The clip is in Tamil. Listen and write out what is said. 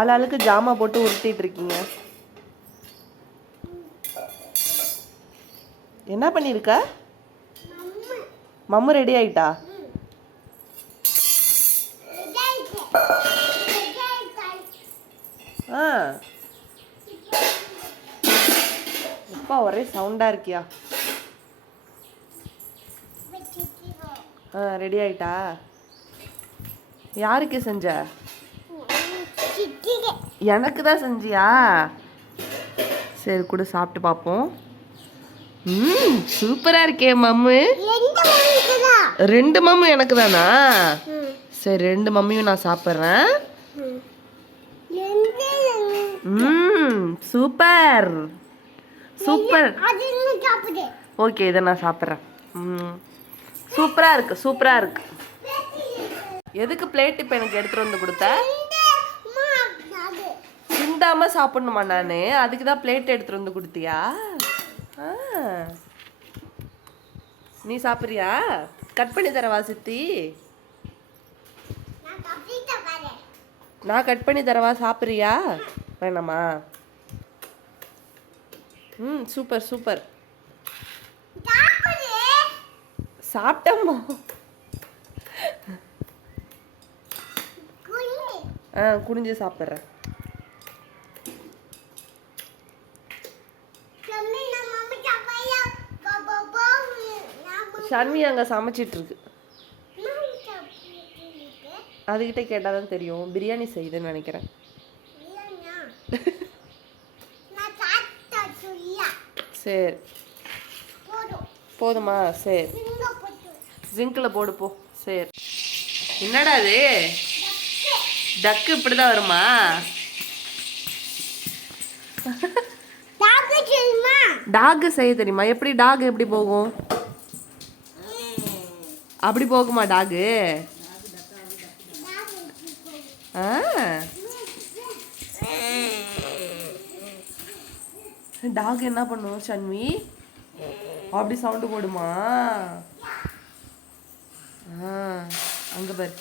ஆளாளுக்கு ஜாமா போட்டு உருட்டிட்டு இருக்கீங்க. என்ன பண்ணிருக்க? மம்மு ரெடி ஆயிட்டா? அப்பா ஒரே சவுண்டா இருக்கியா? ரெடி ஆயிட்டா? யாருக்கு செஞ்ச? எனக்கு தான் செஞ்சியா? சரி கூட சாப்பிட்டு பார்ப்போம். சூப்பரா இருக்கே மம்மு. 2 மம்மு எனக்கு தானா? சரி 2 மம்மியும் நான் சாப்பிட்றேன். Super super. ஓகே இதை நான் சாப்பிட்றேன். சூப்பரா இருக்கு சூப்பரா இருக்கு. எதுக்கு பிளேட் இப்போ எனக்கு எடுத்துட்டு வந்து கொடுத்த? சிந்தாம சாப்பிடணுமா நானு? அதுக்கு தான் பிளேட் எடுத்துட்டு வந்து கொடுத்தியா? நீ சாப்பிட்றியா? கட் பண்ணி தரவா சித்தி? நான் கட் பண்ணி தரவா? சாப்பிட்றியா? வேணாமா? Super super. சாப்பிட்டோம்மா. குனிஞ்சு சாப்பிட்றேன். ஷன்வி அங்கே சமைச்சிட்டு இருக்கு. அதுகிட்ட கேட்டால் தான் தெரியும். பிரியாணி செய்யுதுன்னு நினைக்கிறேன். சரி போதுமா? சரி ஜிங்கில் போடு போ. சரி என்னடா அது? டக்கு இப்படிதான் வருமா? டாக் செய்ய தெரியுமா? எப்படி டாக் எப்படி போகும்? அப்படி போகுமா டாகு? டாக் என்ன பண்ணும் ஷன்வி? அப்படி சவுண்டு போடுமா? அங்க பாரு.